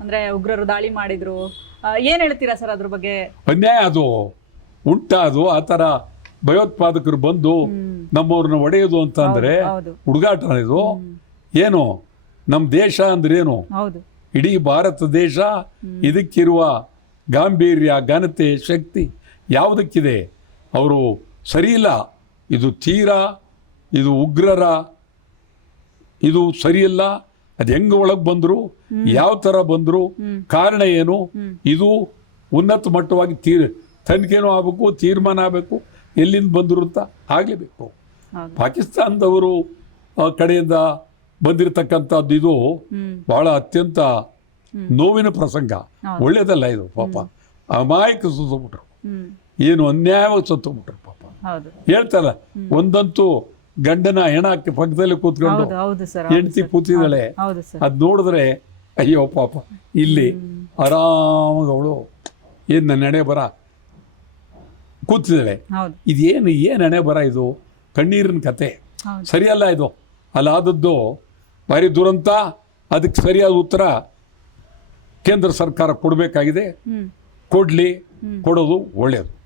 ಅಂದ್ರೆ ಉಗ್ರರು ದಾಳಿ ಮಾಡಿದ್ರು. ಏನ್ ಹೇಳ್ತೀರಾ ಸರ್ ಅದ್ರ ಬಗ್ಗೆ? ಅನ್ಯಾಯ ಅದು. ಉಂಟ ಅದು. ಆತರ ಥರ ಭಯೋತ್ಪಾದಕರು ಬಂದು ನಮ್ಮವ್ರನ್ನ ಒಡೆಯೋದು ಅಂತ ಅಂದ್ರೆ ಹುಡುಗಾಟ ಇದು. ಏನು? ನಮ್ಮ ದೇಶ ಅಂದ್ರೇನು ಇಡೀ ಭಾರತ ದೇಶ ಇದಕ್ಕಿರುವ ಗಾಂಭೀರ್ಯ ಘನತೆ ಶಕ್ತಿ ಯಾವುದಕ್ಕಿದೆ? ಅವರು ಸರಿಯಿಲ್ಲ. ಇದು ತೀರಾ ಇದು ಉಗ್ರರ ಇದು ಸರಿಯಿಲ್ಲ. ಅದು ಹೆಂಗೆ ಒಳಗೆ ಬಂದ್ರು? ಯಾವ ತರ ಬಂದ್ರು? ಕಾರಣ ಏನು? ಇದು ಉನ್ನತ ಮಟ್ಟವಾಗಿ ತೀರ್ ತನಿಖೆನೂ ಆಗಬೇಕು ತೀರ್ಮಾನ ಆಗಬೇಕು ಎಲ್ಲಿಂದ ಬಂದರು ಅಂತ ಆಗಲೇಬೇಕು. ಪಾಕಿಸ್ತಾನದವರು ಕಡೆಯಿಂದ ಬಂದಿರತಕ್ಕಂಥದ್ದು ಇದು ಬಹಳ ಅತ್ಯಂತ ನೋವಿನ ಪ್ರಸಂಗ. ಒಳ್ಳೇದಲ್ಲ ಇದು ಪಾಪ. ಅಮಾಯಕ ಸುತ್ತಬಿಟ್ರು ಏನು ಅನ್ಯಾಯವಾಗಿ ಸತ್ತೋಗ್ಬಿಟ್ರು ಪಾಪ. ಹೇಳ್ತಾರ ಒಂದಂತೂ ಗಂಡನ ಹೆಣಕ್ಕೆ ಪಕ್ಕದಲ್ಲಿ ಕೂತ್ಕೊಂಡು ಹೆಂಡತಿ ಕೂತಿದ್ದಾಳೆ. ಅದ್ ನೋಡಿದ್ರೆ ಅಯ್ಯೋ ಪಾಪ. ಇಲ್ಲಿ ಆರಾಮಾಗಿ ಅವಳು ಏನು ನನ್ನ ಹಣೆ ಬರ? ಕೂತಿದ್ದಾಳೆ. ಇದೇನು ಏನು ಹಣೆ ಬರ ಇದು? ಕಣ್ಣೀರಿನ ಕತೆ. ಸರಿಯಲ್ಲ ಇದು? ಅಲ್ಲಾದದ್ದು ಭಾರಿ ದುರಂತ. ಅದಕ್ಕೆ ಸರಿಯಾದ ಉತ್ತರ ಕೇಂದ್ರ ಸರ್ಕಾರ ಕೊಡಬೇಕಾಗಿದೆ. ಕೊಡ್ಲಿ. ಕೊಡಲಿ ಕೊಡೋದು ಒಳ್ಳೆಯದು